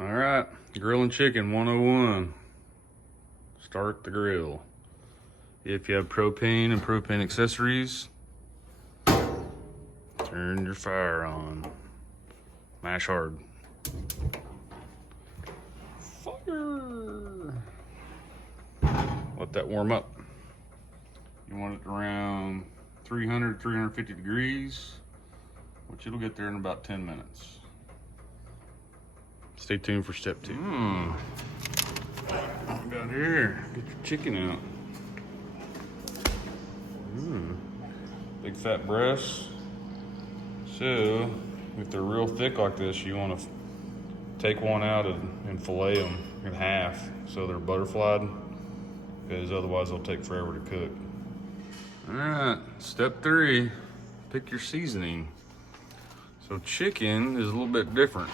All right, grilling chicken 101. Start the grill. If you have propane and propane accessories, turn your fire on. Mash hard. Fire! Let that warm up. You want it around 300, 350 degrees, which it'll get there in about 10 minutes. Stay tuned for step 2. What we got here? Get your chicken out. Big fat breasts. So, if they're real thick like this, you want to take one out and fillet them in half so they're butterflied, because otherwise they'll take forever to cook. All right, step 3, pick your seasoning. So chicken is a little bit different.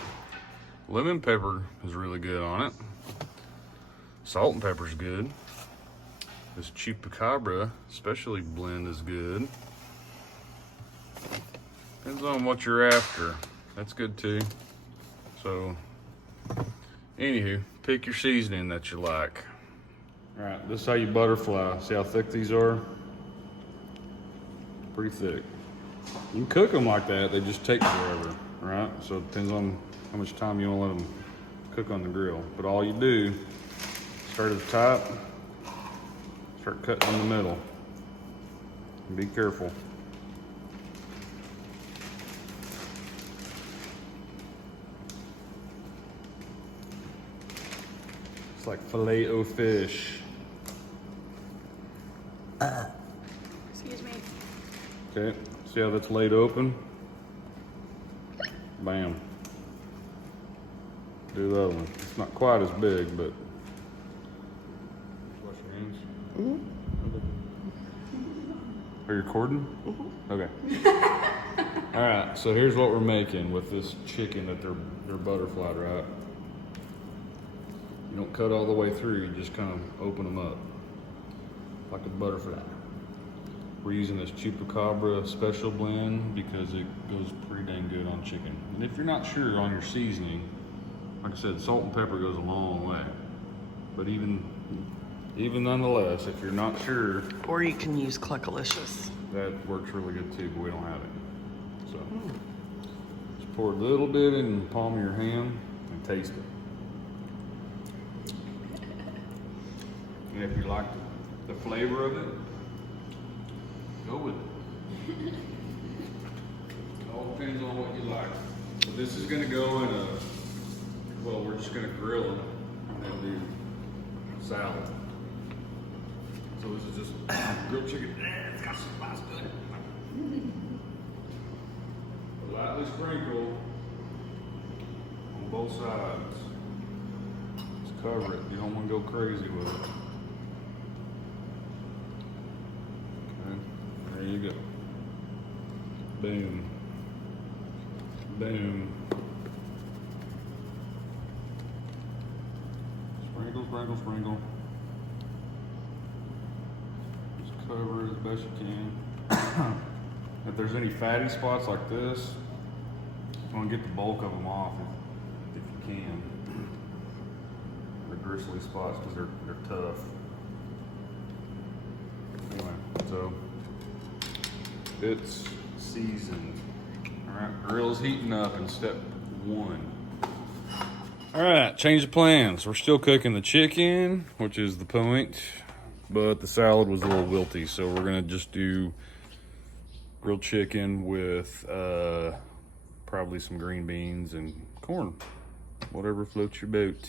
Lemon pepper is really good on it. Salt and pepper is good. This chupacabra specialty blend is good. Depends on what you're after. That's good too. So, anywho, pick your seasoning that you like. All right, this is how you butterfly. See how thick these are? Pretty thick. You can cook them like that, they just take forever, right? So it depends on how much time you want to let them cook on the grill. But all you do, start at the top, start cutting in the middle. And be careful. It's like filet-o-fish. Excuse me. Okay, see how that's laid open? Bam. Do the other one. It's not quite as big, but. Wash your hands. Are you recording? Okay. All right, so here's what we're making with this chicken that they're butterflied, right? You don't cut all the way through, you just kind of open them up like a butterfly. We're using this chupacabra special blend because it goes pretty dang good on chicken. And if you're not sure on your seasoning, like I said, salt and pepper goes a long way. But even nonetheless, if you're not sure, Or you can use Cluckalicious. that works really good too, but we don't have it. So just pour a little bit in the palm of your hand and taste it. And if you like the flavor of it, go with it. It all depends on what you like. So this is gonna go in a, well, we're just gonna grill it and then do salad. So this is just grilled chicken. It's got some spice to it. Lightly sprinkle on both sides. Just cover it. You don't want to go crazy with it. Okay, there you go. Boom. Boom. Sprinkle, sprinkle, sprinkle. Just cover it as best you can. If there's any fatty spots like this, you want to get the bulk of them off if you can. The gristly spots, because they're tough. Anyway, so it's seasoned. All right, grill's heating up in step 1. All right, change of plans. We're still cooking the chicken, which is the point, but the salad was a little wilty, so we're gonna just do grilled chicken with probably some green beans and corn, whatever floats your boat.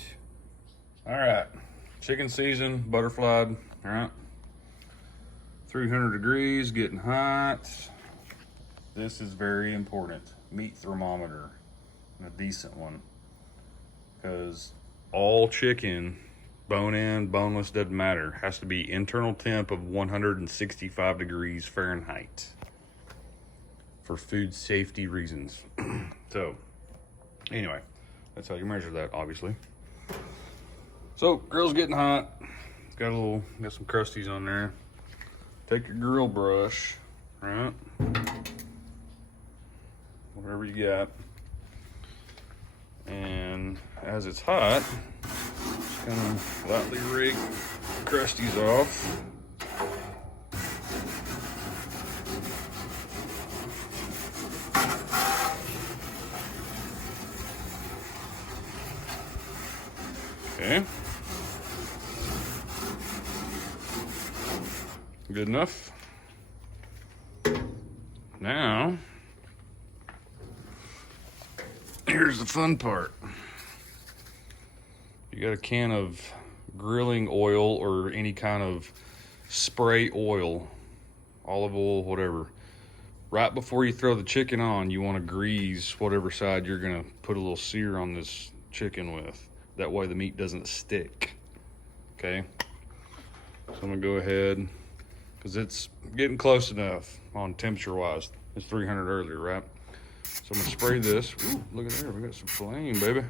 All right, chicken seasoned, butterflied. All right, 300 degrees, getting hot. This is very important. Meat thermometer, and a decent one, because all chicken, bone in, boneless, doesn't matter, has to be internal temp of 165 degrees Fahrenheit. For food safety reasons. So, anyway, that's how you measure that, obviously. So, grill's getting hot. Got some crusties on there. Take your grill brush, right? Whatever you got. And as it's hot, just kind of lightly rake the crusties off. Okay. Good enough. Now, here's the fun part. You got a can of grilling oil or any kind of spray oil, olive oil, whatever. Right before you throw the chicken on, you want to grease whatever side you're going to put a little sear on this chicken with. That way the meat doesn't stick. Okay? So I'm going to go ahead, because it's getting close enough on temperature-wise. It's 300 earlier, right? So I'm going to spray this. Ooh, look at there. We got some flame, baby.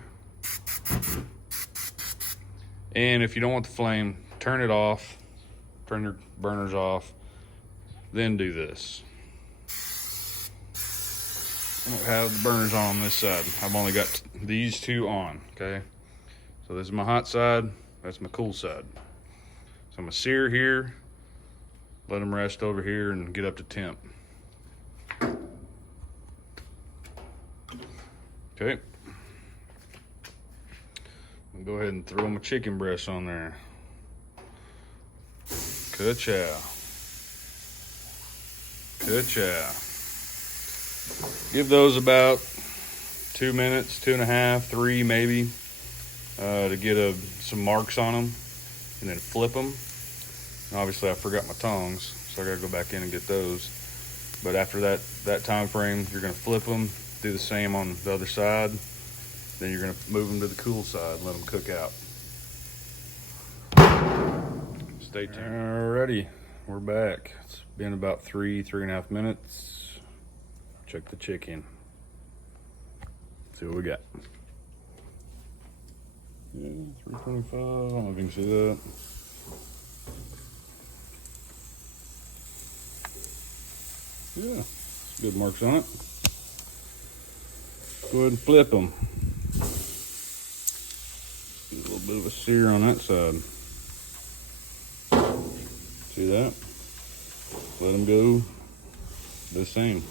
And if you don't want the flame, turn it off. Turn your burners off. Then do this. I don't have the burners on this side. I've only got these two on, okay? So this is my hot side. That's my cool side. So I'm going to sear here. Let them rest over here and get up to temp. Okay. I'll go ahead and throw my chicken breasts on there. Ka-chow. Ka-chow. Give those about 2 minutes, 2.5, 3 maybe, to get some marks on them, and then flip them. And obviously I forgot my tongs, so I gotta go back in and get those. But after that time frame, you're gonna flip them, do the same on the other side. Then you're gonna move them to the cool side and let them cook out. Stay tuned. Alrighty, we're back. It's been about 3.5 minutes. Check the chicken. See what we got. Yeah, 325. I don't know if you can see that. Yeah, good marks on it. Go ahead and flip them. Get a little bit of a sear on that side. See that? Let them go the same.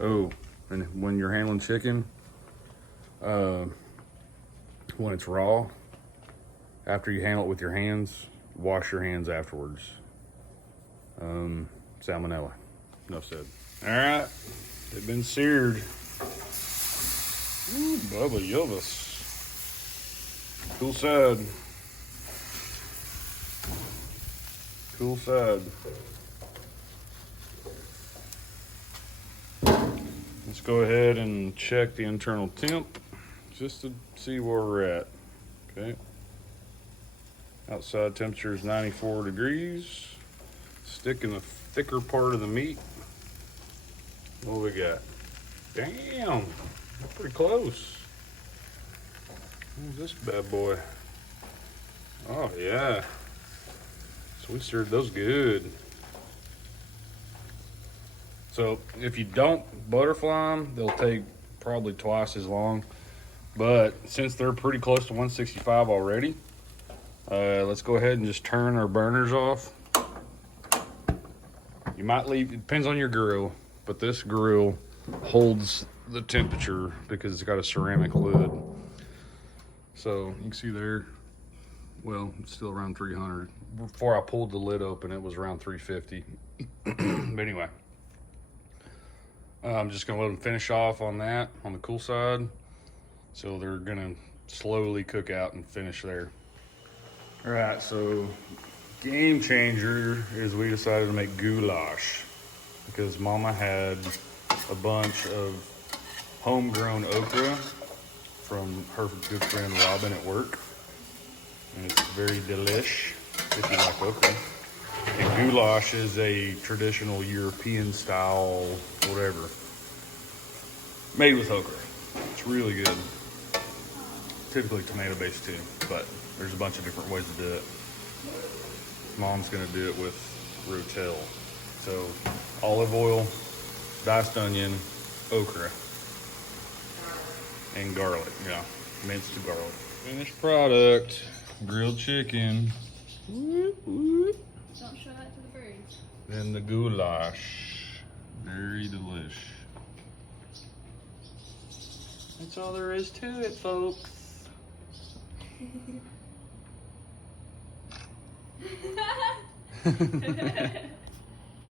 Oh, and when you're handling chicken, when it's raw, after you handle it with your hands, wash your hands afterwards. Salmonella. No said. All right, they've been seared. Ooh, Bubba Yilvis. Cool side. Cool side. Let's go ahead and check the internal temp just to see where we're at. Okay. Outside temperature is 94 degrees. Stick in the thicker part of the meat. What we got? Damn, that's pretty close. Who's this bad boy? Oh yeah. So we seared those good. So if you don't butterfly them, they'll take probably twice as long. But since they're pretty close to 165 already, let's go ahead and just turn our burners off. You might leave, it depends on your grill, but this grill holds the temperature because it's got a ceramic lid. So you can see there, well, it's still around 300. Before I pulled the lid open, it was around 350. But anyway. I'm just gonna let them finish off on that, on the cool side. So they're gonna slowly cook out and finish there. All right, so game changer is we decided to make goulash because Mama had a bunch of homegrown okra from her good friend Robin at work. And it's very delish if you like okra. And goulash is a traditional European style, whatever, made with okra. It's really good. Typically tomato based too, but there's a bunch of different ways to do it. Mom's gonna do it with rotel. So olive oil, diced onion, okra. And garlic, yeah. Minced garlic. Finished product, grilled chicken. Don't show that to the birds. Then the goulash. Very delish. That's all there is to it, folks.